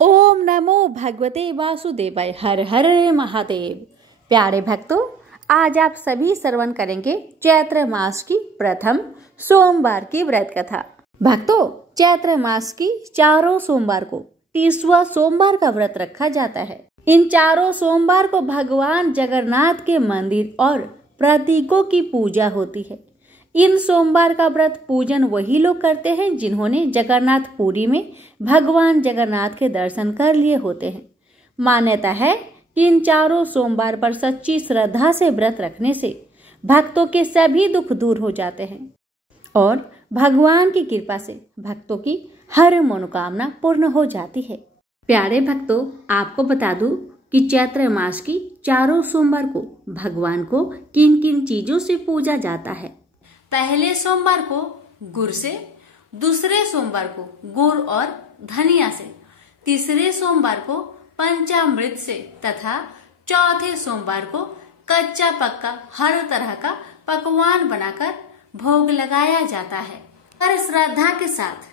ओम नमो भगवते वासुदेवाय। हर हर महादेव। प्यारे भक्तों, आज आप सभी श्रवण करेंगे चैत्र मास की प्रथम सोमवार की व्रत कथा। भक्तों, चैत्र मास की चारों सोमवार को 30वां सोमवार का व्रत रखा जाता है। इन चारों सोमवार को भगवान जगन्नाथ के मंदिर और प्रतीकों की पूजा होती है। इन सोमवार का व्रत पूजन वही लोग करते हैं जिन्होंने जगन्नाथपुरी में भगवान जगन्नाथ के दर्शन कर लिए होते हैं। मान्यता है कि इन चारों सोमवार पर सच्ची श्रद्धा से व्रत रखने से भक्तों के सभी दुख दूर हो जाते हैं और भगवान की कृपा से भक्तों की हर मनोकामना पूर्ण हो जाती है। प्यारे भक्तों, आपको बता दूं कि चैत्र मास की चारों सोमवार को भगवान को किन किन चीजों से पूजा जाता है। पहले सोमवार को गुड़ से, दूसरे सोमवार को गुड़ और धनिया से, तीसरे सोमवार को पंचामृत से तथा चौथे सोमवार को कच्चा पक्का हर तरह का पकवान बनाकर भोग लगाया जाता है। और श्रद्धा के साथ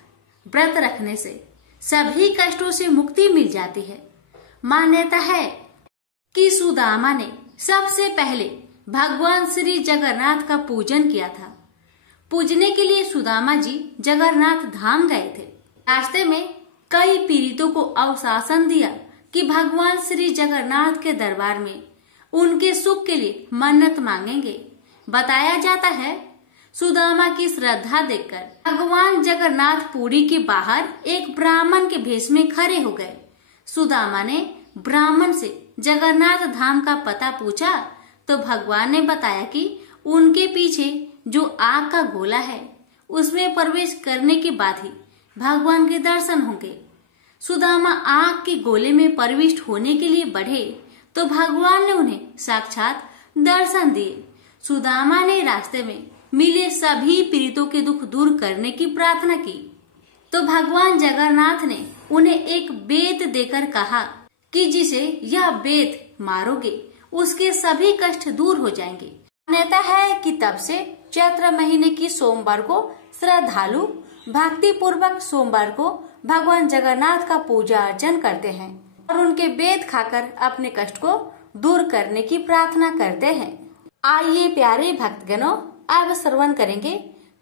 व्रत रखने से सभी कष्टों से मुक्ति मिल जाती है। मान्यता है कि सुदामा ने सबसे पहले भगवान श्री जगन्नाथ का पूजन किया था। पूजने के लिए सुदामा जी जगन्नाथ धाम गए थे। रास्ते में कई पीड़ितों को अवशासन दिया कि भगवान श्री जगन्नाथ के दरबार में उनके सुख के लिए मन्नत मांगेंगे। बताया जाता है सुदामा की श्रद्धा देखकर भगवान जगन्नाथ पुरी के बाहर एक ब्राह्मण के भेष में खड़े हो गए। सुदामा ने ब्राह्मण से जगन्नाथ धाम का पता पूछा तो भगवान ने बताया कि उनके पीछे जो आग का गोला है उसमें प्रवेश करने के बाद ही भगवान के दर्शन होंगे। सुदामा आग के गोले में प्रविष्ट होने के लिए बढ़े तो भगवान ने उन्हें साक्षात दर्शन दिए। सुदामा ने रास्ते में मिले सभी पीड़ितों के दुख दूर करने की प्रार्थना की तो भगवान जगन्नाथ ने उन्हें एक बेत देकर कहा कि जिसे यह बेत मारोगे उसके सभी कष्ट दूर हो जाएंगे। मान्यता है कि तब से चैत्र महीने की सोमवार को श्रद्धालु भक्ति पूर्वक सोमवार को भगवान जगन्नाथ का पूजा अर्चन करते हैं और उनके बेत खाकर अपने कष्ट को दूर करने की प्रार्थना करते हैं। आइए प्यारे भक्तगणों, अब श्रवण करेंगे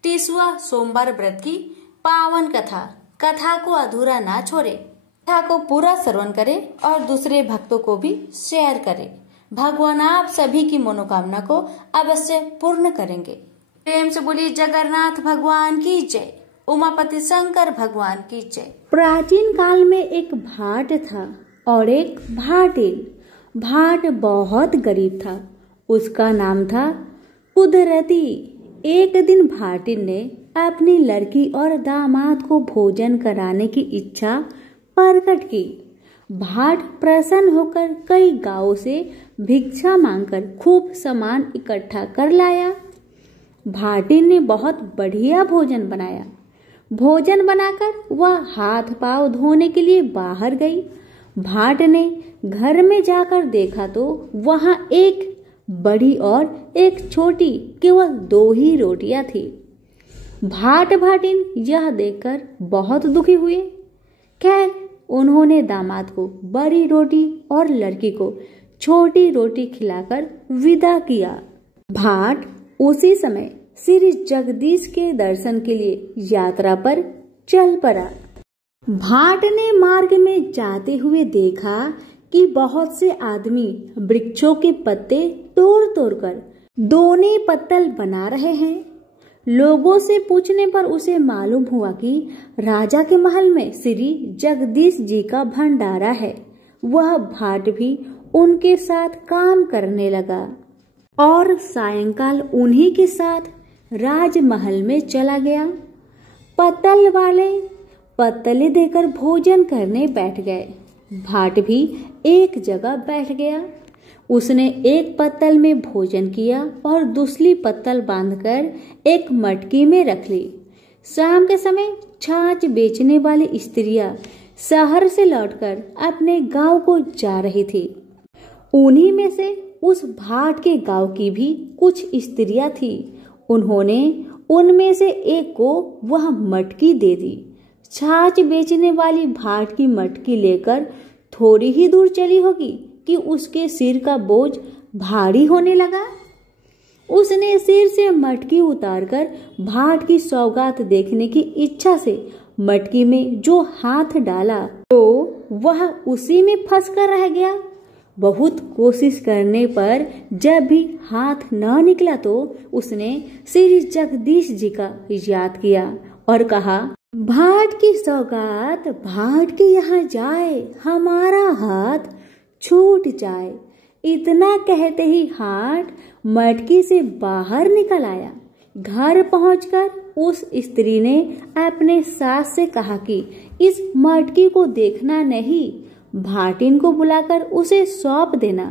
30वां सोमवार व्रत की पावन कथा। कथा को अधूरा ना छोड़े, कथा को पूरा श्रवण करें और दूसरे भक्तों को भी शेयर करें। भगवान आप सभी की मनोकामना को अवश्य पूर्ण करेंगे। प्रेम से बोलिए जगन्नाथ भगवान की जय, उमापति शंकर भगवान की जय। प्राचीन काल में एक भाट था और एक भाटिल। भाट बहुत गरीब था। उसका नाम था कुदरती। एक दिन भाटिल ने अपनी लड़की और दामाद को भोजन कराने की इच्छा प्रकट की। भाट प्रसन्न होकर कई गांवों से भिक्षा मांगकर खूब सामान इकट्ठा कर लाया। भाटिल ने बहुत बढ़िया भोजन बनाया। भोजन बनाकर वह हाथ पांव धोने के लिए बाहर गई। भाट ने घर में जाकर देखा तो वहां एक बड़ी और एक छोटी केवल 2 ही रोटियां थी। भाट भाटिल यह देखकर बहुत दुखी हुए। खैर, उन्होंने दामाद को बड़ी रोटी और लड़की को छोटी रोटी खिलाकर विदा किया। भाट उसी समय श्री जगदीश के दर्शन के लिए यात्रा पर चल पड़ा। भाट ने मार्ग में जाते हुए देखा कि बहुत से आदमी वृक्षों के पत्ते तोड़ तोड़कर दोने पत्तल बना रहे हैं। लोगों से पूछने पर उसे मालूम हुआ कि राजा के महल में श्री जगदीश जी का भंडारा है। वह भाट भी उनके साथ काम करने लगा और सायंकाल उन्हीं के साथ राजमहल में चला गया। पत्तल वाले पत्तले देकर भोजन करने बैठ गए। भाट भी एक जगह बैठ गया। उसने एक पत्तल में भोजन किया और दूसरी पत्तल बांधकर एक मटकी में रख ली। शाम के समय छाछ बेचने वाली स्त्रियां शहर से लौटकर अपने गांव को जा रही थी। उन्हीं में से उस भाट के गांव की भी कुछ स्त्रियां थी। उन्होंने उनमें से एक को वह मटकी दे दी। छाछ बेचने वाली भाट की मटकी लेकर थोड़ी ही दूर चली होगी कि उसके सिर का बोझ भारी होने लगा। उसने सिर से मटकी उतारकर भाट की सौगात देखने की इच्छा से मटकी में जो हाथ डाला तो वह उसी में फंस कर रह गया। बहुत कोशिश करने पर जब भी हाथ न निकला तो उसने श्री जगदीश जी का याद किया और कहा, भाट की सौगात भाट के यहाँ जाए, हमारा हाथ छूट जाए। इतना कहते ही हाथ मटकी से बाहर निकल आया। घर पहुंचकर उस स्त्री ने अपने सास से कहा कि इस मटकी को देखना नहीं, भाटिन को बुलाकर उसे सौंप देना,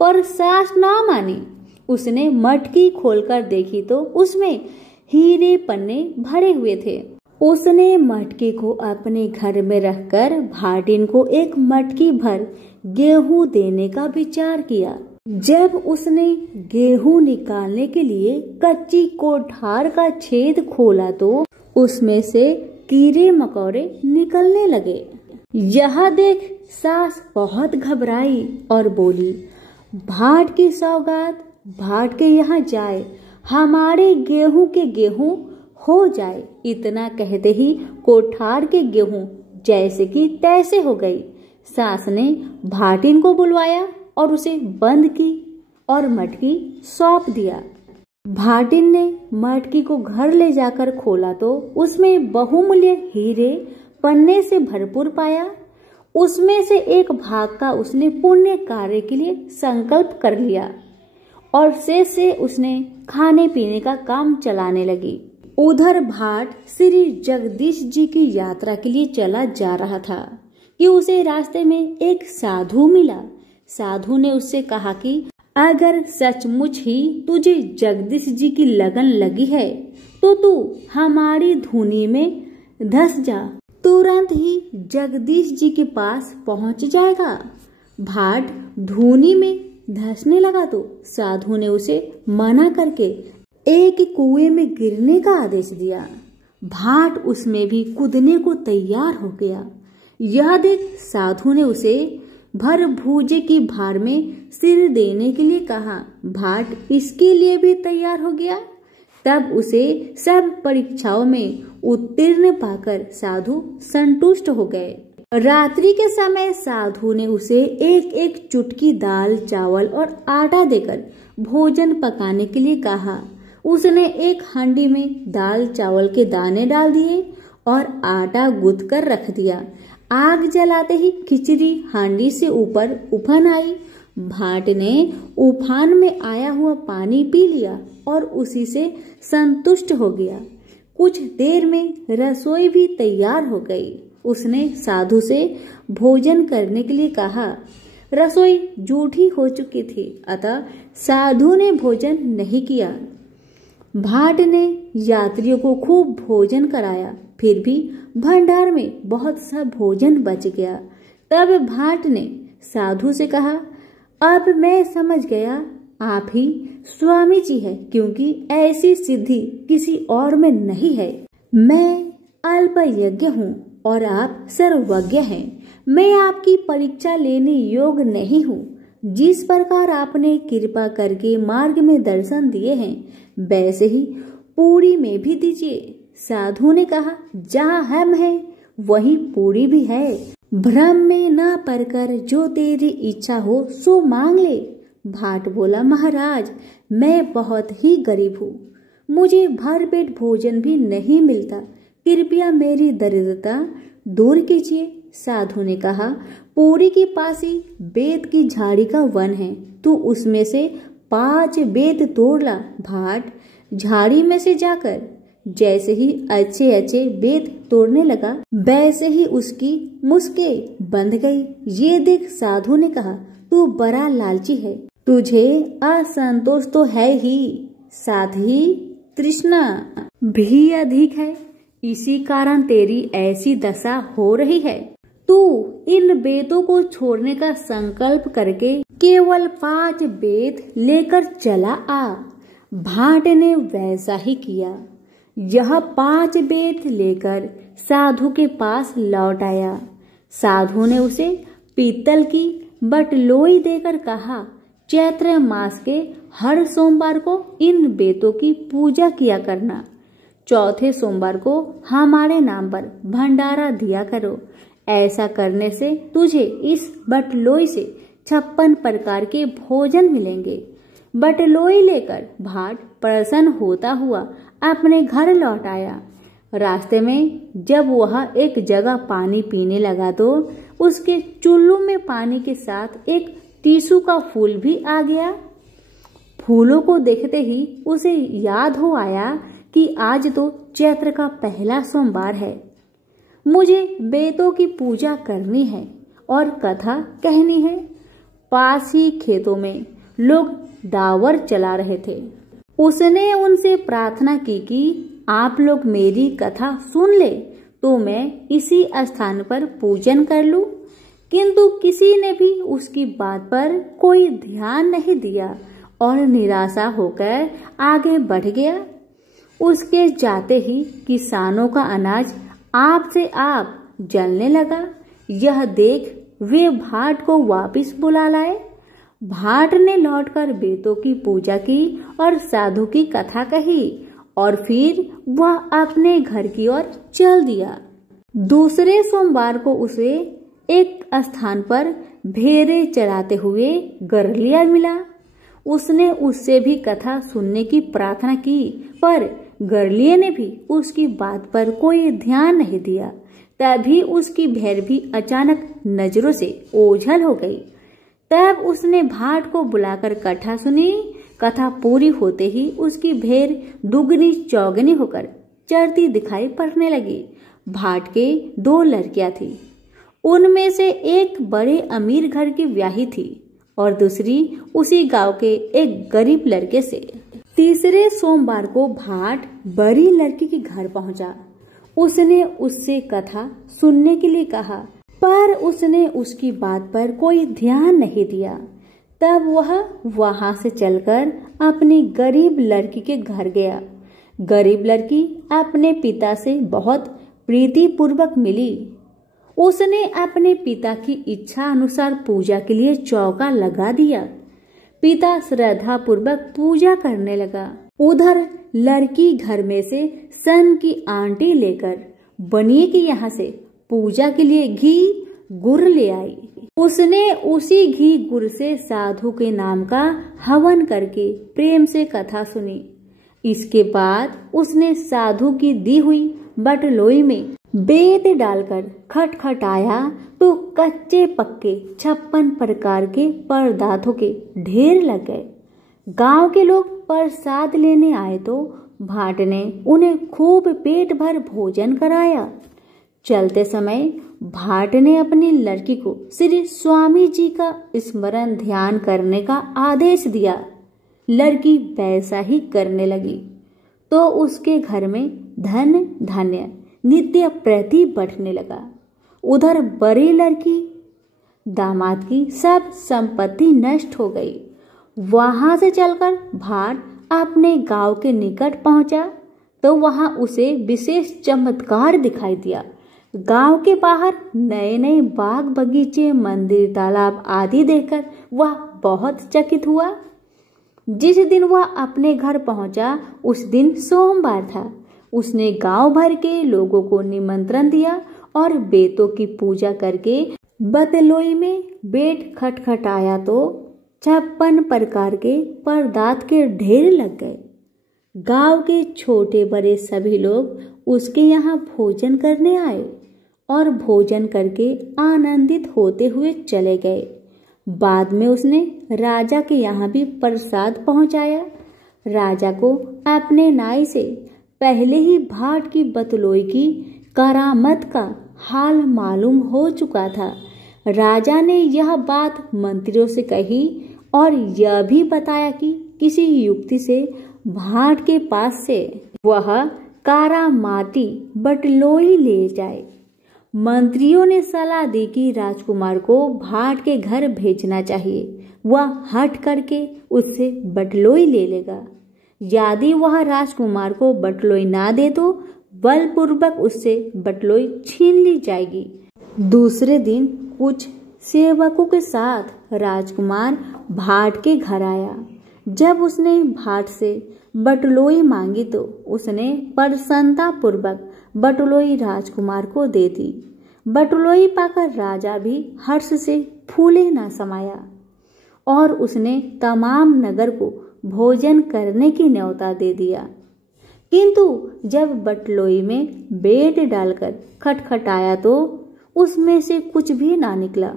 पर सास ना मानी। उसने मटकी खोलकर देखी तो उसमें हीरे पन्ने भरे हुए थे। उसने मटकी को अपने घर में रखकर भाटिन को एक मटकी भर गेहूं देने का विचार किया। जब उसने गेहूं निकालने के लिए कच्ची कोठार का छेद खोला तो उसमें से कीड़े मकोड़े निकलने लगे। यह देख सास बहुत घबराई और बोली, भाट की सौगात भाट के यहाँ जाए, हमारे गेहूं के गेहूं हो जाए। इतना कहते ही कोठार के गेहूं जैसे कि तैसे हो गई। सास ने भाटिन को बुलवाया और उसे बंद की और मटकी सौंप दिया। भाटिन ने मटकी को घर ले जाकर खोला तो उसमें बहुमूल्य हीरे पन्ने से भरपूर पाया। उसमें से एक भाग का उसने पुण्य कार्य के लिए संकल्प कर लिया और से उसने खाने पीने का काम चलाने लगी। उधर भाट श्री जगदीश जी की यात्रा के लिए चला जा रहा था कि उसे रास्ते में एक साधु मिला। साधु ने उससे कहा कि अगर सचमुच ही तुझे जगदीश जी की लगन लगी है तो तू हमारी धुनी में धस जा, तुरंत ही जगदीश जी के पास पहुंच जाएगा। भाट धुनी में धंसने लगा तो साधु ने उसे मना करके एक कुएं में गिरने का आदेश दिया। भाट उसमें भी कूदने को तैयार हो गया। यह देख साधु ने उसे भर भूजे की भार में सिर देने के लिए कहा। भाट इसके लिए भी तैयार हो गया। तब उसे सब परीक्षाओं में उत्तीर्ण पाकर साधु संतुष्ट हो गए। रात्रि के समय साधु ने उसे एक एक चुटकी दाल चावल और आटा देकर भोजन पकाने के लिए कहा। उसने एक हांडी में दाल चावल के दाने डाल दिए और आटा गूंथ कर रख दिया। आग जलाते ही खिचड़ी हांडी से ऊपर उफन आई। भाट ने उफान में आया हुआ पानी पी लिया और उसी से संतुष्ट हो गया। कुछ देर में रसोई भी तैयार हो गई। उसने साधु से भोजन करने के लिए कहा। रसोई जूठी हो चुकी थी, अतः साधु ने भोजन नहीं किया। भाट ने यात्रियों को खूब भोजन कराया, फिर भी भंडार में बहुत सा भोजन बच गया। तब भाट ने साधु से कहा, अब मैं समझ गया आप ही स्वामी जी है, क्योंकि ऐसी सिद्धि किसी और में नहीं है। मैं अल्पयज्ञ हूँ और आप सर्वज्ञ हैं। मैं आपकी परीक्षा लेने योग्य नहीं हूँ। जिस प्रकार आपने कृपा करके मार्ग में दर्शन दिए हैं, वैसे ही पूरी में भी दीजिए। साधु ने कहा, जहाँ हम हैं वहीं पूरी भी है। भ्रम में न पड़कर जो तेरी इच्छा हो सो मांग ले। भाट बोला, महाराज मैं बहुत ही गरीब हूँ, मुझे भरपेट भोजन भी नहीं मिलता, कृपया मेरी दरिद्रता दूर कीजिए। साधु ने कहा, पूरी के पास ही बेत की झाड़ी का वन है, तू उसमें से 5 बेत तोड़ ला। भाट झाड़ी में से जाकर जैसे ही अच्छे अच्छे बेत तोड़ने लगा, वैसे ही उसकी मुस्कें बंध गई। ये देख साधु ने कहा, तू बड़ा लालची है, तुझे असंतोष तो है ही, साथ ही तृष्णा भी अधिक है, इसी कारण तेरी ऐसी दशा हो रही है। तू इन बेतों को छोड़ने का संकल्प करके केवल 5 बेत लेकर चला आ। भाट ने वैसा ही किया। यह 5 बेत लेकर साधु के पास लौट आया। साधु ने उसे पीतल की बटलोई देकर कहा, चैत्र मास के हर सोमवार को इन बेतों की पूजा किया करना। चौथे सोमवार को हमारे नाम पर भंडारा दिया करो। ऐसा करने से तुझे इस बटलोई से 56 प्रकार के भोजन मिलेंगे। बटलोई लेकर भाट प्रसन्न होता हुआ अपने घर लौट आया। रास्ते में जब वह एक जगह पानी पीने लगा तो उसके चुल्लू में पानी के साथ एक टीसू का फूल भी आ गया। फूलों को देखते ही उसे याद हो आया कि आज तो चैत्र का पहला सोमवार है, मुझे बेतों की पूजा करनी है और कथा कहनी है। पास ही खेतों में लोग डावर चला रहे थे। उसने उनसे प्रार्थना की कि आप लोग मेरी कथा सुन ले तो मैं इसी स्थान पर पूजन कर लूं। किंतु किसी ने भी उसकी बात पर कोई ध्यान नहीं दिया और निराशा होकर आगे बढ़ गया। उसके जाते ही किसानों का अनाज आप से आप जलने लगा। यह देख वे भाट को वापस बुला लाए। भाट ने लौटकर बेतों की पूजा की और साधु की कथा कही और फिर वह अपने घर की ओर चल दिया। दूसरे सोमवार को उसे एक स्थान पर भेड़े चराते हुए गरलिया मिला। उसने उससे भी कथा सुनने की प्रार्थना की, पर गरलिये ने भी उसकी बात पर कोई ध्यान नहीं दिया। तभी उसकी भेड़ भी अचानक नजरों से ओझल हो गई। तब उसने भाट को बुलाकर कथा सुनी। कथा पूरी होते ही उसकी भेड़ दुगनी चौगनी होकर चरती दिखाई पड़ने लगी। भाट के 2 लड़कियां थी। उनमें से एक बड़े अमीर घर की ब्याही थी और दूसरी उसी गांव के एक गरीब लड़के से। तीसरे सोमवार को भाट बड़ी लड़की के घर पहुंचा। उसने उससे कथा सुनने के लिए कहा, पर उसने उसकी बात पर कोई ध्यान नहीं दिया। तब वह वहां से चलकर अपनी गरीब लड़की के घर गया। गरीब लड़की अपने पिता से बहुत प्रीतिपूर्वक मिली। उसने अपने पिता की इच्छा अनुसार पूजा के लिए चौका लगा दिया। पिता श्रद्धा पूर्वक पूजा करने लगा। उधर लड़की घर में से सन की आंटी लेकर बनिए के यहाँ से पूजा के लिए घी गुड़ ले आई। उसने उसी घी गुड़ से साधु के नाम का हवन करके प्रेम से कथा सुनी। इसके बाद उसने साधु की दी हुई बटलोई में बेत डालकर खटखटाया तो कच्चे पक्के 56 प्रकार के पदार्थों के ढेर लग गए। गांव के लोग प्रसाद लेने आए तो भाट ने उन्हें खूब पेट भर भोजन कराया। चलते समय भाट ने अपनी लड़की को श्री स्वामी जी का स्मरण ध्यान करने का आदेश दिया। लड़की वैसा ही करने लगी तो उसके घर में धन धान्य नित्य प्रति बढ़ने लगा। उधर बड़ी लड़की दामाद की सब संपत्ति नष्ट हो गई। वहां से चलकर भाट अपने गांव के निकट पहुंचा तो वहां उसे विशेष चमत्कार दिखाई दिया। गांव के बाहर नए नए बाग बगीचे मंदिर तालाब आदि देखकर वह बहुत चकित हुआ। जिस दिन वह अपने घर पहुंचा उस दिन सोमवार था। उसने गांव भर के लोगों को निमंत्रण दिया और बेतों की पूजा करके बतलोई में बेट खटखटाया तो 56 प्रकार के पदार्थ के ढेर लग गए। गांव के छोटे बड़े सभी लोग उसके यहाँ भोजन करने आए और भोजन करके आनंदित होते हुए चले गए। बाद में उसने राजा के यहाँ भी प्रसाद पहुंचाया। राजा को अपने नाई से पहले ही भाट की बतलोई की करामत का हाल मालूम हो चुका था। राजा ने यह बात मंत्रियों से कही और यह भी बताया कि किसी युक्ति से भाट के पास से वह कारामाती बटलोई ले जाए। मंत्रियों ने सलाह दी कि राजकुमार को भाट के घर भेजना चाहिए। वह हट करके उससे बटलोई ले लेगा। यदि वह राजकुमार को बटलोई ना दे तो बलपूर्वक उससे बटलोई छीन ली जाएगी। दूसरे दिन कुछ सेवकों के साथ राजकुमार भाट के घर आया। जब उसने भाट से बटलोई मांगी तो उसने प्रसन्नता पूर्वक बटलोई राजकुमार को दे दी। बटलोई पाकर राजा भी हर्ष से फूले न समाया और उसने तमाम नगर को भोजन करने की न्योता दे दिया। किंतु जब बटलोई में बेट डालकर खटखटाया तो उसमें से कुछ भी ना निकला।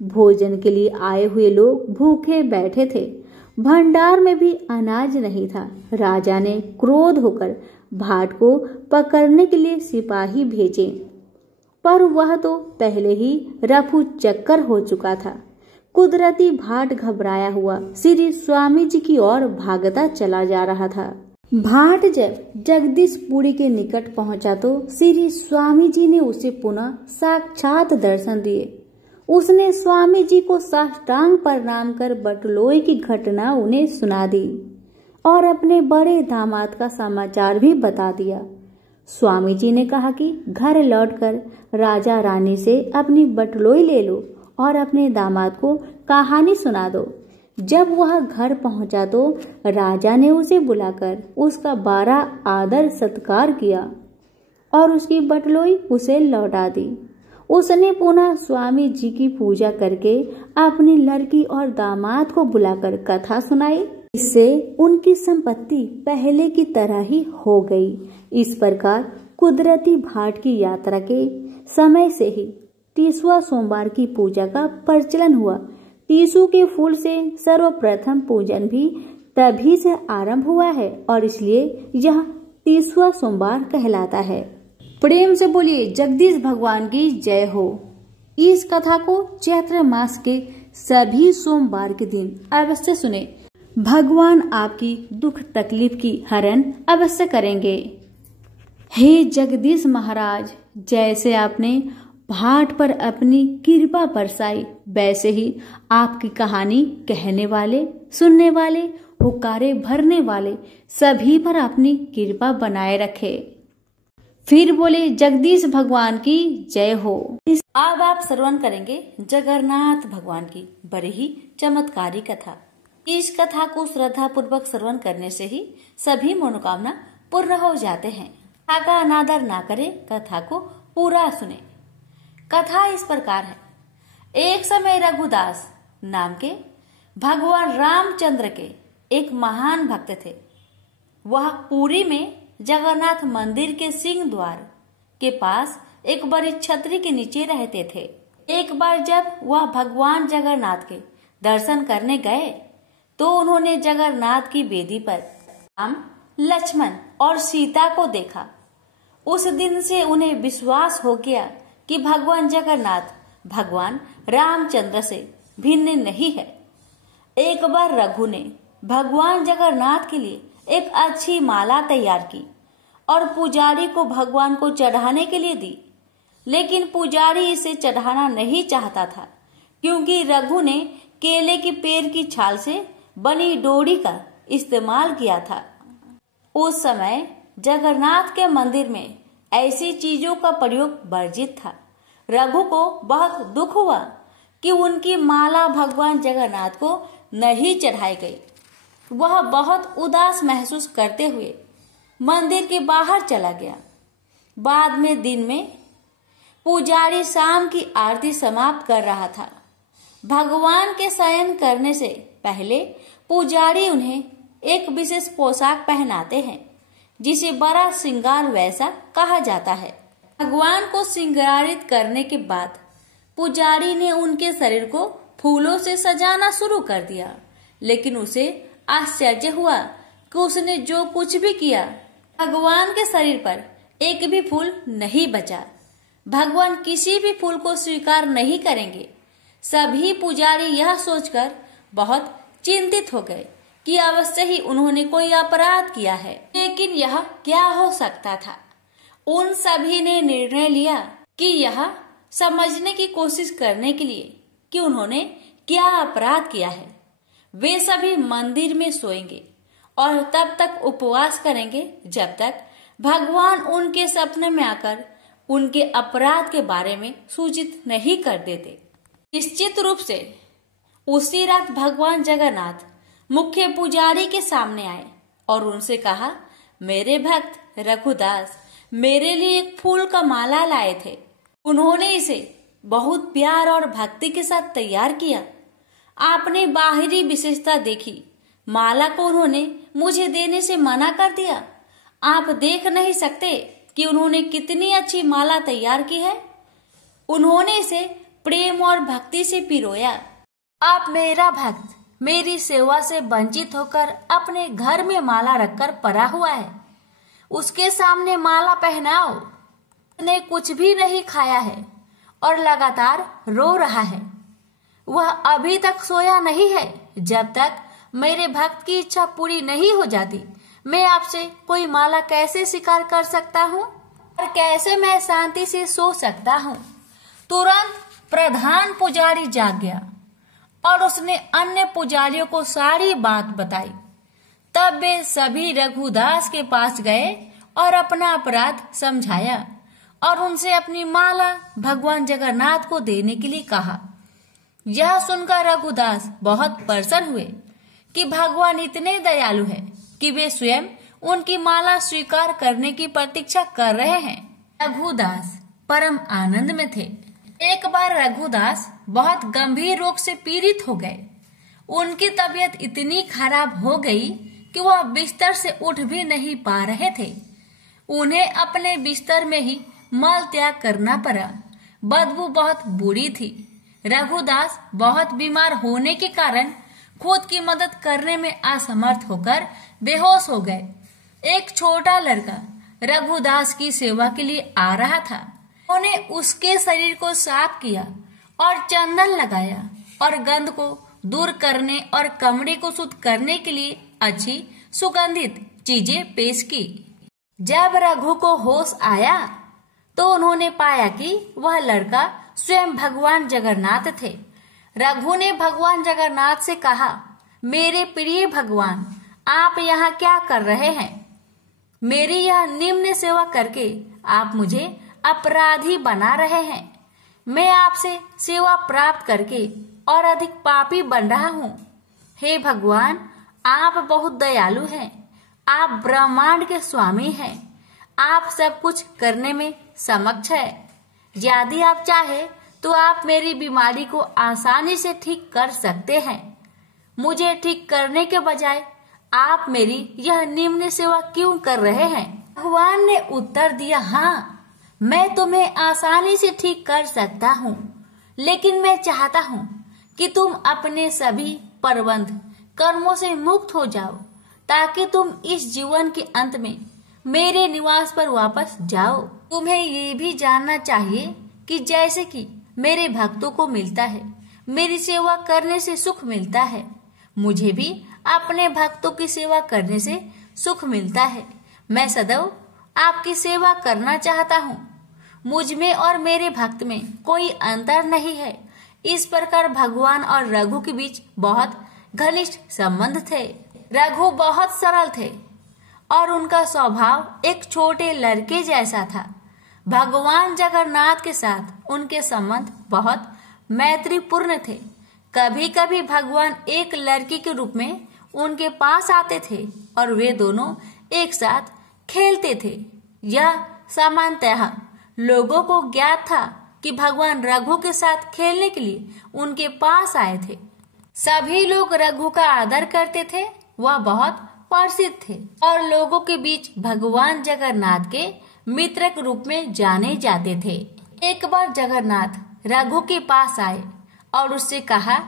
भोजन के लिए आए हुए लोग भूखे बैठे थे, भंडार में भी अनाज नहीं था। राजा ने क्रोध होकर भाट को पकड़ने के लिए सिपाही भेजे, पर वह तो पहले ही रफू चक्कर हो चुका था। कुदरती भाट घबराया हुआ श्री स्वामी जी की ओर भागता चला जा रहा था। भाट जब जगदीशपुरी के निकट पहुंचा तो श्री स्वामी जी ने उसे पुनः साक्षात दर्शन दिए। उसने स्वामी जी को साष्टांग प्रणाम कर बटलोई की घटना उन्हें सुना दी और अपने बड़े दामाद का समाचार भी बता दिया। स्वामी जी ने कहा कि घर लौटकर राजा रानी से अपनी बटलोई ले लो और अपने दामाद को कहानी सुना दो। जब वह घर पहुंचा तो राजा ने उसे बुलाकर उसका बड़ा आदर सत्कार किया और उसकी बटलोई उसे लौटा दी। उसने पुनः स्वामी जी की पूजा करके अपनी लड़की और दामाद को बुलाकर कथा सुनाई। इससे उनकी संपत्ति पहले की तरह ही हो गई। इस प्रकार कुदरती भाट की यात्रा के समय से ही 30वां सोमवार की पूजा का प्रचलन हुआ। टीसू के फूल से सर्वप्रथम पूजन भी तभी से आरंभ हुआ है और इसलिए यह 30वां सोमवार कहलाता है। प्रेम से बोलिए जगदीश भगवान की जय हो। इस कथा को चैत्र मास के सभी सोमवार के दिन अवश्य सुने। भगवान आपकी दुख तकलीफ की हरण अवश्य करेंगे। हे जगदीश महाराज, जैसे आपने भाट पर अपनी कृपा बरसाई, वैसे ही आपकी कहानी कहने वाले, सुनने वाले, हुक्कारे भरने वाले सभी पर अपनी कृपा बनाए रखे। फिर बोले जगदीश भगवान की जय हो। अब आप श्रवण करेंगे जगन्नाथ भगवान की बड़ी ही चमत्कारी कथा। इस कथा को श्रद्धा पूर्वक श्रवण करने से ही सभी मनोकामना पूर्ण हो जाते हैं। कथा का अनादर ना करें, कथा को पूरा सुने। कथा इस प्रकार है। एक समय रघुदास नाम के भगवान रामचंद्र के एक महान भक्त थे। वह पुरी में जगन्नाथ मंदिर के सिंह द्वार के पास एक बड़ी छतरी के नीचे रहते थे। एक बार जब वह भगवान जगन्नाथ के दर्शन करने गए तो उन्होंने जगन्नाथ की वेदी पर राम, लक्ष्मण और सीता को देखा। उस दिन से उन्हें विश्वास हो गया कि भगवान जगन्नाथ भगवान रामचंद्र से भिन्न नहीं है। एक बार रघु ने भगवान जगन्नाथ के लिए एक अच्छी माला तैयार की और पुजारी को भगवान को चढ़ाने के लिए दी, लेकिन पुजारी इसे चढ़ाना नहीं चाहता था क्योंकि रघु ने केले के पेड़ की छाल से बनी डोरी का इस्तेमाल किया था। उस समय जगन्नाथ के मंदिर में ऐसी चीजों का प्रयोग वर्जित था। रघु को बहुत दुख हुआ कि उनकी माला भगवान जगन्नाथ को नहीं चढ़ाई गई। वह बहुत उदास महसूस करते हुए मंदिर के बाहर चला गया। बाद में दिन में पुजारी शाम की आरती समाप्त कर रहा था। भगवान के शयन करने से पहले पुजारी उन्हें एक विशेष पोशाक पहनाते हैं जिसे बड़ा श्रृंगार वैसा कहा जाता है। भगवान को श्रृंगारित करने के बाद पुजारी ने उनके शरीर को फूलों से सजाना शुरू कर दिया, लेकिन उसे आश्चर्य हुआ कि उसने जो कुछ भी किया भगवान के शरीर पर एक भी फूल नहीं बचा। भगवान किसी भी फूल को स्वीकार नहीं करेंगे। सभी पुजारी यह सोचकर बहुत चिंतित हो गए कि अवश्य ही उन्होंने कोई अपराध किया है, लेकिन यह क्या हो सकता था। उन सभी ने निर्णय लिया कि यह समझने की कोशिश करने के लिए कि उन्होंने क्या अपराध किया है, वे सभी मंदिर में सोएंगे और तब तक उपवास करेंगे जब तक भगवान उनके सपने में आकर उनके अपराध के बारे में सूचित नहीं कर देते। निश्चित रूप से उसी रात भगवान जगन्नाथ मुख्य पुजारी के सामने आए और उनसे कहा, मेरे भक्त रघुदास मेरे लिए एक फूल का माला लाए थे। उन्होंने इसे बहुत प्यार और भक्ति के साथ तैयार किया। आपने बाहरी विशेषता देखी, माला को उन्होंने मुझे देने से मना कर दिया। आप देख नहीं सकते कि उन्होंने कितनी अच्छी माला तैयार की है। उन्होंने इसे प्रेम और भक्ति से पिरोया। आप मेरा भक्त मेरी सेवा से वंचित होकर अपने घर में माला रखकर पड़ा हुआ है, उसके सामने माला पहनाओ। उसने कुछ भी नहीं खाया है और लगातार रो रहा है। वह अभी तक सोया नहीं है। जब तक मेरे भक्त की इच्छा पूरी नहीं हो जाती, मैं आपसे कोई माला कैसे स्वीकार कर सकता हूँ और कैसे मैं शांति से सो सकता हूँ। तुरंत प्रधान पुजारी जाग गया और उसने अन्य पुजारियों को सारी बात बताई। तब वे सभी रघुदास के पास गए और अपना अपराध समझाया और उनसे अपनी माला भगवान जगन्नाथ को देने के लिए कहा। यह सुनकर रघुदास बहुत प्रसन्न हुए कि भगवान इतने दयालु हैं कि वे स्वयं उनकी माला स्वीकार करने की प्रतीक्षा कर रहे हैं। रघुदास परम आनंद में थे। एक बार रघुदास बहुत गंभीर रोग से पीड़ित हो गए। उनकी तबीयत इतनी खराब हो गई कि वह बिस्तर से उठ भी नहीं पा रहे थे। उन्हें अपने बिस्तर में ही मल त्याग करना पड़ा। बदबू बहुत बुरी थी। रघुदास बहुत बीमार होने के कारण खुद की मदद करने में असमर्थ होकर बेहोश हो गए। एक छोटा लड़का रघुदास की सेवा के लिए आ रहा था। उन्होंने उसके शरीर को साफ किया और चंदन लगाया और गंध को दूर करने और कमरे को शुद्ध करने के लिए अच्छी सुगंधित चीजें पेश की। जब रघु को होश आया तो उन्होंने पाया कि वह लड़का स्वयं भगवान जगन्नाथ थे। रघु ने भगवान जगन्नाथ से कहा, मेरे प्रिय भगवान, आप यहाँ क्या कर रहे हैं? मेरी यह निम्न सेवा करके आप मुझे अपराधी बना रहे हैं। मैं आपसे सेवा प्राप्त करके और अधिक पापी बन रहा हूँ। हे भगवान, आप बहुत दयालु हैं। आप ब्रह्मांड के स्वामी हैं। आप सब कुछ करने में समक्ष है। यदि आप चाहे तो आप मेरी बीमारी को आसानी से ठीक कर सकते हैं। मुझे ठीक करने के बजाय आप मेरी यह निम्न सेवा क्यों कर रहे हैं? भगवान ने उत्तर दिया, हाँ, मैं तुम्हें आसानी से ठीक कर सकता हूँ, लेकिन मैं चाहता हूँ कि तुम अपने सभी प्रबंध कर्मों से मुक्त हो जाओ, ताकि तुम इस जीवन के अंत में मेरे निवास पर वापस जाओ। तुम्हें ये भी जानना चाहिए कि जैसे कि मेरे भक्तों को मिलता है, मेरी सेवा करने से सुख मिलता है, मुझे भी अपने भक्तों की सेवा करने से सुख मिलता है। मैं सदैव आपकी सेवा करना चाहता हूँ। मुझ में और मेरे भक्त में कोई अंतर नहीं है। इस प्रकार भगवान और रघु के बीच बहुत घनिष्ठ संबंध थे। रघु बहुत सरल थे और उनका स्वभाव एक छोटे लड़के जैसा था। भगवान जगन्नाथ के साथ उनके संबंध बहुत मैत्रीपूर्ण थे। कभी कभी भगवान एक लड़की के रूप में उनके पास आते थे और वे दोनों एक साथ खेलते थे। यह सामान्यतः लोगों को ज्ञात था कि भगवान रघु के साथ खेलने के लिए उनके पास आए थे। सभी लोग रघु का आदर करते थे। वह बहुत प्रसिद्ध थे और लोगों के बीच भगवान जगन्नाथ के मित्र के रूप में जाने जाते थे। एक बार जगन्नाथ रघु के पास आए और उससे कहा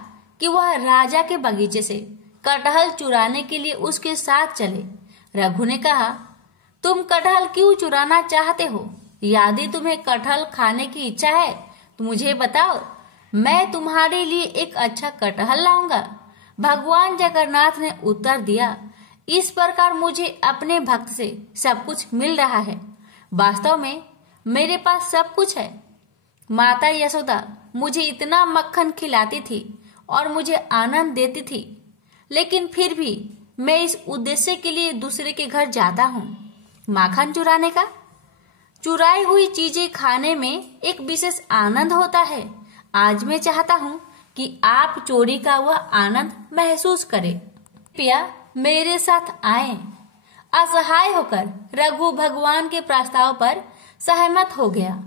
कि वह राजा के बगीचे से कटहल चुराने के लिए उसके साथ चले। रघु ने कहा, तुम कटहल क्यों चुराना चाहते हो? यदि तुम्हें कटहल खाने की इच्छा है तो मुझे बताओ, मैं तुम्हारे लिए एक अच्छा कटहल लाऊंगा। भगवान जगन्नाथ ने उत्तर दिया, इस प्रकार मुझे अपने भक्त से सब कुछ मिल रहा है। वास्तव में मेरे पास सब कुछ है। माता यशोदा मुझे इतना मक्खन खिलाती थी और मुझे आनंद देती थी, लेकिन फिर भी मैं इस उद्देश्य के लिए दूसरे के घर जाता हूँ, माखन चुराने का। चुराई हुई चीजें खाने में एक विशेष आनंद होता है। आज मैं चाहता हूँ कि आप चोरी का वह आनंद महसूस करें। कृपया मेरे साथ आए। असहाय होकर रघु भगवान के प्रस्ताव पर सहमत हो गया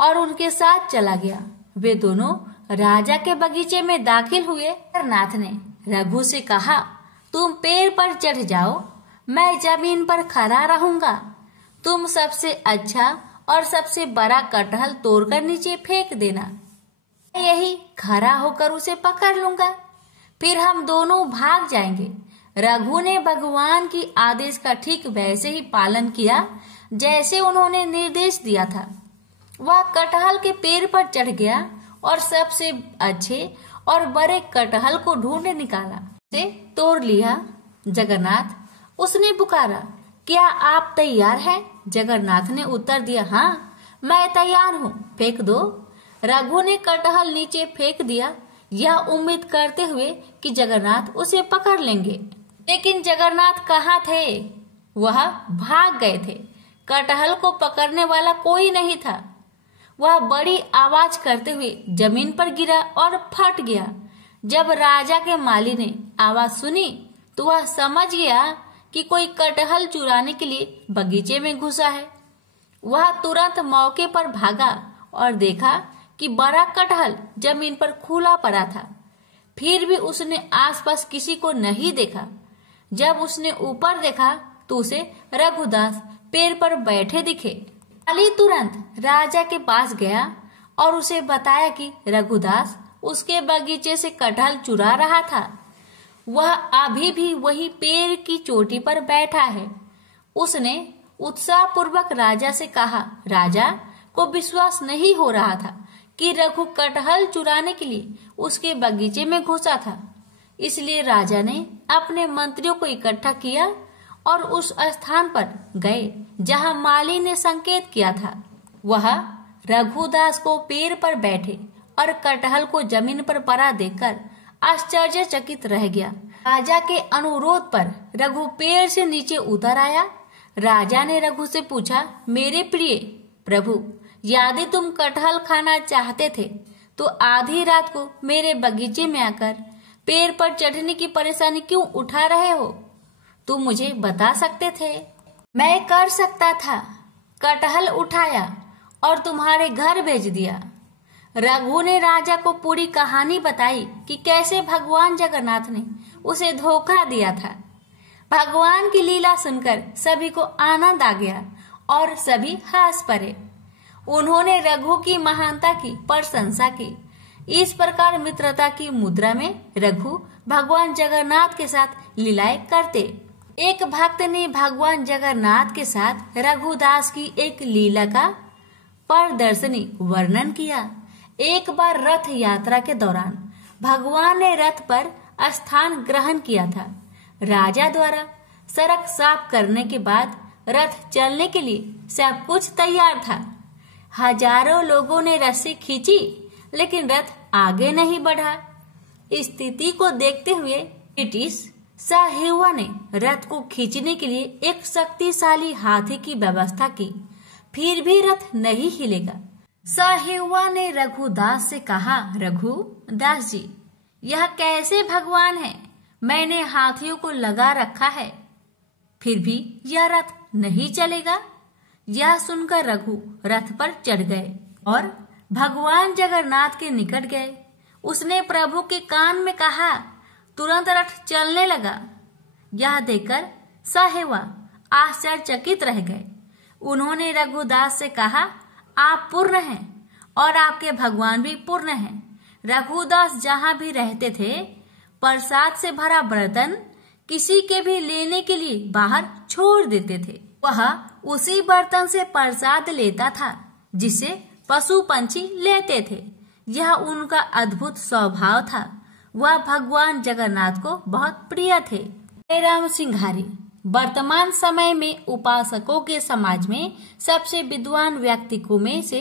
और उनके साथ चला गया। वे दोनों राजा के बगीचे में दाखिल हुए। जगन्नाथ ने रघु से कहा, तुम पेड़ पर चढ़ जाओ, मैं जमीन पर खड़ा रहूंगा। तुम सबसे अच्छा और सबसे बड़ा कटहल तोड़कर नीचे फेंक देना, मैं यही खड़ा होकर उसे पकड़ लूंगा, फिर हम दोनों भाग जाएंगे। रघु ने भगवान की आदेश का ठीक वैसे ही पालन किया जैसे उन्होंने निर्देश दिया था। वह कटहल के पेड़ पर चढ़ गया और सबसे अच्छे और बड़े कटहल को ढूंढ निकाला, उसे तोड़ लिया। जगन्नाथ, उसने पुकारा, क्या आप तैयार हैं? जगन्नाथ ने उत्तर दिया, हाँ मैं तैयार हूँ, फेंक दो। रघु ने कटहल नीचे फेंक दिया, यह उम्मीद करते हुए कि जगन्नाथ उसे पकड़ लेंगे। लेकिन जगन्नाथ कहाँ थे? वह भाग गए थे। कटहल को पकड़ने वाला कोई नहीं था। वह बड़ी आवाज करते हुए जमीन पर गिरा और फट गया। जब राजा के माली ने आवाज सुनी तो वह समझ गया कि कोई कटहल चुराने के लिए बगीचे में घुसा है। वह तुरंत मौके पर भागा और देखा कि बड़ा कटहल जमीन पर खुला पड़ा था। फिर भी उसने आसपास किसी को नहीं देखा। जब उसने ऊपर देखा तो उसे रघुदास पेड़ पर बैठे दिखे। माली तुरंत राजा के पास गया और उसे बताया कि रघुदास उसके बगीचे से कटहल चुरा रहा था। वह अभी भी वही पेड़ की चोटी पर बैठा है। उसने उत्साह पूर्वक राजा से कहा। राजा को विश्वास नहीं हो रहा था कि रघु कटहल चुराने के लिए उसके बगीचे में घुसा था। इसलिए राजा ने अपने मंत्रियों को इकट्ठा किया और उस स्थान पर गए जहां माली ने संकेत किया था। वह रघुदास को पेड़ पर बैठे और कटहल को जमीन पर पड़ा देखकर आश्चर्यचकित रह गया। राजा के अनुरोध पर रघु पेड़ से नीचे उतर आया। राजा ने रघु से पूछा, मेरे प्रिय प्रभु, यदि तुम कटहल खाना चाहते थे तो आधी रात को मेरे बगीचे में आकर पेड़ पर चढ़ने की परेशानी क्यों उठा रहे हो? तुम मुझे बता सकते थे, मैं कर सकता था। कटहल उठाया और तुम्हारे घर भेज दिया। रघु ने राजा को पूरी कहानी बताई कि कैसे भगवान जगन्नाथ ने उसे धोखा दिया था। भगवान की लीला सुनकर सभी को आनंद आ गया और सभी हंस पड़े। उन्होंने रघु की महानता की प्रशंसा की। इस प्रकार मित्रता की मुद्रा में रघु भगवान जगन्नाथ के साथ लीलाएं करते। एक भक्त ने भगवान जगन्नाथ के साथ रघुदास की एक लीला का प्रदर्शनी वर्णन किया। एक बार रथ यात्रा के दौरान भगवान ने रथ पर स्थान ग्रहण किया था। राजा द्वारा सड़क साफ करने के बाद रथ चलने के लिए सब कुछ तैयार था। हजारों लोगों ने रस्सी खींची लेकिन रथ आगे नहीं बढ़ा। स्थिति को देखते हुए ब्रिटिश साहिवा ने रथ को खींचने के लिए एक शक्तिशाली हाथी की व्यवस्था की, फिर भी रथ नहीं हिलेगा। साहिवा ने रघुदास से कहा, रघुदास जी, यह कैसे भगवान है? मैंने हाथियों को लगा रखा है, फिर भी यह रथ नहीं चलेगा। यह सुनकर रघु रथ पर चढ़ गए और भगवान जगन्नाथ के निकट गए। उसने प्रभु के कान में कहा, तुरंत रथ चलने लगा। यह देखकर साहिवा आश्चर्यचकित रह गए। उन्होंने रघुदास से कहा, आप पूर्ण हैं और आपके भगवान भी पूर्ण हैं। रघुदास जहाँ भी रहते थे, प्रसाद से भरा बर्तन किसी के भी लेने के लिए बाहर छोड़ देते थे। वह उसी बर्तन से प्रसाद लेता था जिसे पशु पंछी लेते थे। यह उनका अद्भुत स्वभाव था। वह भगवान जगन्नाथ को बहुत प्रिय थे। राम सिंघारी वर्तमान समय में उपासकों के समाज में सबसे विद्वान व्यक्तित्वों में से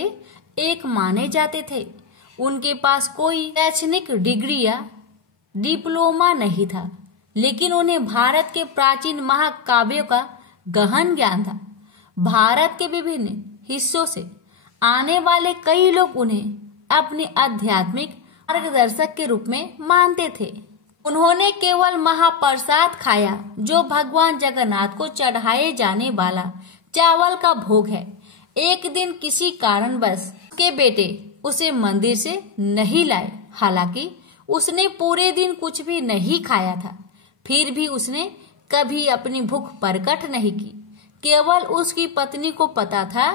एक माने जाते थे। उनके पास कोई शैक्षणिक डिग्री या डिप्लोमा नहीं था, लेकिन उन्हें भारत के प्राचीन महाकाव्यों का गहन ज्ञान था। भारत के विभिन्न हिस्सों से आने वाले कई लोग उन्हें अपने आध्यात्मिक मार्गदर्शक के रूप में मानते थे। उन्होंने केवल महाप्रसाद खाया, जो भगवान जगन्नाथ को चढ़ाए जाने वाला चावल का भोग है। एक दिन किसी कारणवश उसके बेटे उसे मंदिर से नहीं लाए। हालांकि उसने पूरे दिन कुछ भी नहीं खाया था, फिर भी उसने कभी अपनी भूख प्रकट नहीं की। केवल उसकी पत्नी को पता था।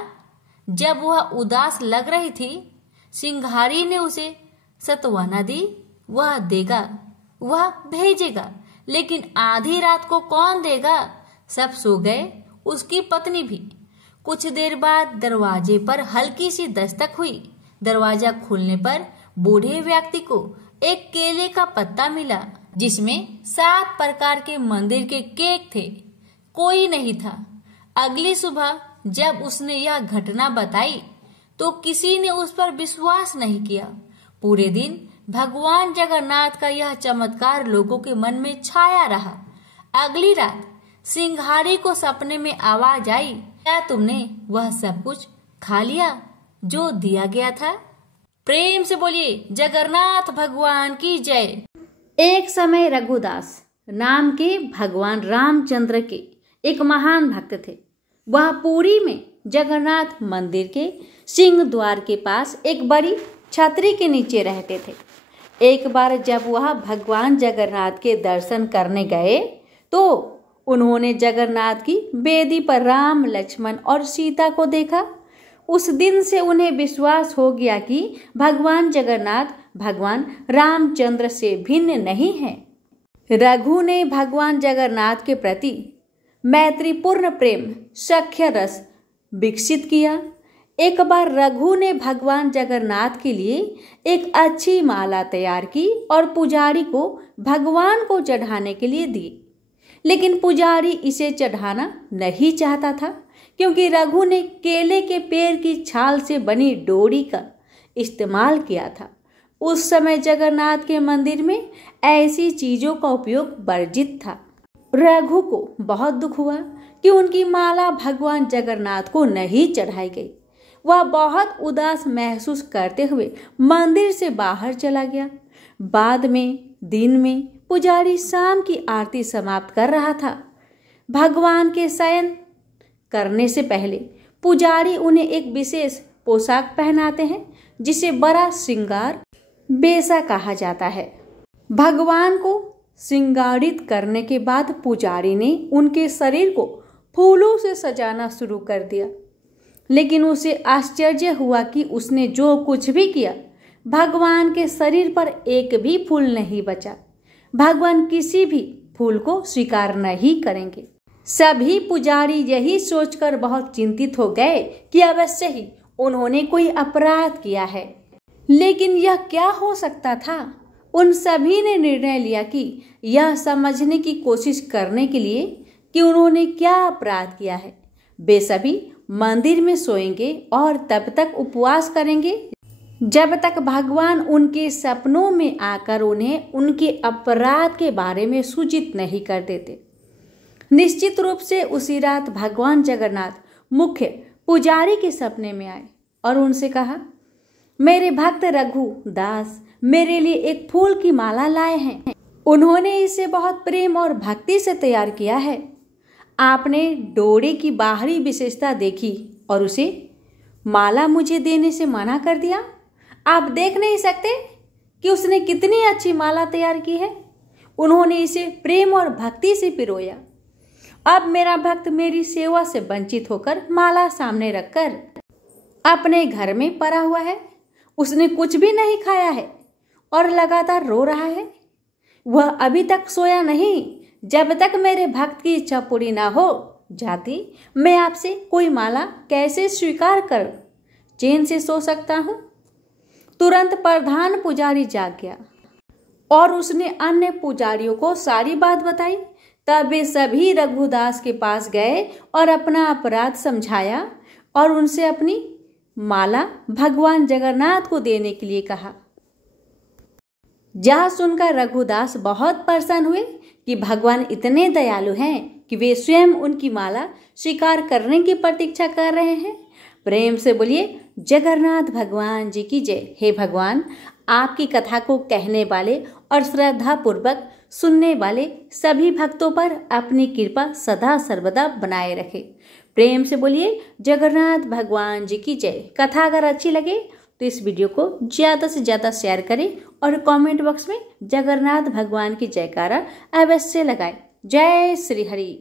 जब वह उदास लग रही थी, सिंघारी ने उसे सत्वना दी। वह देगा, वह भेजेगा, लेकिन आधी रात को कौन देगा? सब सो गए, उसकी पत्नी भी। कुछ देर बाद दरवाजे पर हल्की सी दस्तक हुई। दरवाजा खुलने पर बूढ़े व्यक्ति को एक केले का पत्ता मिला, जिसमें 7 प्रकार के मंदिर के केक थे। कोई नहीं था। अगली सुबह जब उसने यह घटना बताई तो किसी ने उस पर विश्वास नहीं किया। पूरे दिन भगवान जगन्नाथ का यह चमत्कार लोगों के मन में छाया रहा। अगली रात सिंघारी को सपने में आवाज आई, क्या तुमने वह सब कुछ खा लिया जो दिया गया था? प्रेम से बोलिए जगन्नाथ भगवान की जय। एक समय रघुदास नाम के भगवान रामचंद्र के एक महान भक्त थे। वह पुरी में जगन्नाथ मंदिर के सिंह द्वार के पास एक बड़ी छतरी के नीचे रहते थे। एक बार जब वह भगवान जगन्नाथ के दर्शन करने गए तो उन्होंने जगन्नाथ की वेदी पर राम, लक्ष्मण और सीता को देखा। उस दिन से उन्हें विश्वास हो गया कि भगवान जगन्नाथ भगवान रामचंद्र से भिन्न नहीं है। रघु ने भगवान जगन्नाथ के प्रति मैत्रीपूर्ण प्रेम, सख्य रस विकसित किया। एक बार रघु ने भगवान जगन्नाथ के लिए एक अच्छी माला तैयार की और पुजारी को भगवान को चढ़ाने के लिए दी। लेकिन पुजारी इसे चढ़ाना नहीं चाहता था, क्योंकि रघु ने केले के पेड़ की छाल से बनी डोरी का इस्तेमाल किया था। उस समय जगन्नाथ के मंदिर में ऐसी चीजों का उपयोग वर्जित था। रघु को बहुत दुख हुआ कि उनकी माला भगवान जगन्नाथ को नहीं चढ़ाई गई। वह बहुत उदास महसूस करते हुए मंदिर से बाहर चला गया। बाद में दिन में पुजारी शाम की आरती समाप्त कर रहा था। भगवान के शयन करने से पहले पुजारी उन्हें एक विशेष पोशाक पहनाते हैं, जिसे बड़ा श्रृंगार बेसा कहा जाता है। भगवान को श्रृंगारित करने के बाद पुजारी ने उनके शरीर को फूलों से सजाना शुरू कर दिया। लेकिन उसे आश्चर्य हुआ कि उसने जो कुछ भी किया, भगवान के शरीर पर एक भी फूल नहीं बचा। भगवान किसी भी फूल को स्वीकार नहीं करेंगे। सभी पुजारी यही सोचकर बहुत चिंतित हो गए कि अवश्य ही उन्होंने कोई अपराध किया है। लेकिन यह क्या हो सकता था? उन सभी ने निर्णय लिया कि यह समझने की कोशिश करने के लिए कि उन्होंने क्या अपराध किया है, वे सभी मंदिर में सोएंगे और तब तक उपवास करेंगे जब तक भगवान उनके सपनों में आकर उन्हें उनके अपराध के बारे में सूचित नहीं कर देते। निश्चित रूप से उसी रात भगवान जगन्नाथ मुख्य पुजारी के सपने में आए और उनसे कहा, मेरे भक्त रघु दास मेरे लिए एक फूल की माला लाए हैं। उन्होंने इसे बहुत प्रेम और भक्ति से तैयार किया है। आपने डोरे की बाहरी विशेषता देखी और उसे माला मुझे देने से मना कर दिया। आप देख नहीं सकते कि उसने कितनी अच्छी माला तैयार की है। उन्होंने इसे प्रेम और भक्ति से पिरोया। अब मेरा भक्त मेरी सेवा से वंचित होकर माला सामने रखकर अपने घर में पड़ा हुआ है। उसने कुछ भी नहीं खाया है और लगातार रो रहा है। वह अभी तक सोया नहीं। जब तक मेरे भक्त की इच्छा पूरी ना हो जाती, मैं आपसे कोई माला कैसे स्वीकार कर चैन से सो सकता हूँ। तुरंत प्रधान पुजारी जाग गया और उसने अन्य पुजारियों को सारी बात बताई। तब वे सभी रघुदास के पास गए और अपना अपराध समझाया और उनसे अपनी माला भगवान जगन्नाथ को देने के लिए कहा। यह सुनकर रघुदास बहुत प्रसन्न हुए कि भगवान इतने दयालु हैं कि वे स्वयं उनकी माला स्वीकार करने की प्रतीक्षा कर रहे हैं। प्रेम से बोलिए जगन्नाथ भगवान जी की जय। हे भगवान, आपकी कथा को कहने वाले और श्रद्धा पूर्वक सुनने वाले सभी भक्तों पर अपनी कृपा सदा सर्वदा बनाए रखे। प्रेम से बोलिए जगन्नाथ भगवान जी की जय। कथा अगर अच्छी लगे तो इस वीडियो को ज़्यादा से ज़्यादा शेयर करें और कमेंट बॉक्स में जगन्नाथ भगवान की जयकारा अवश्य लगाएं। जय श्री हरि।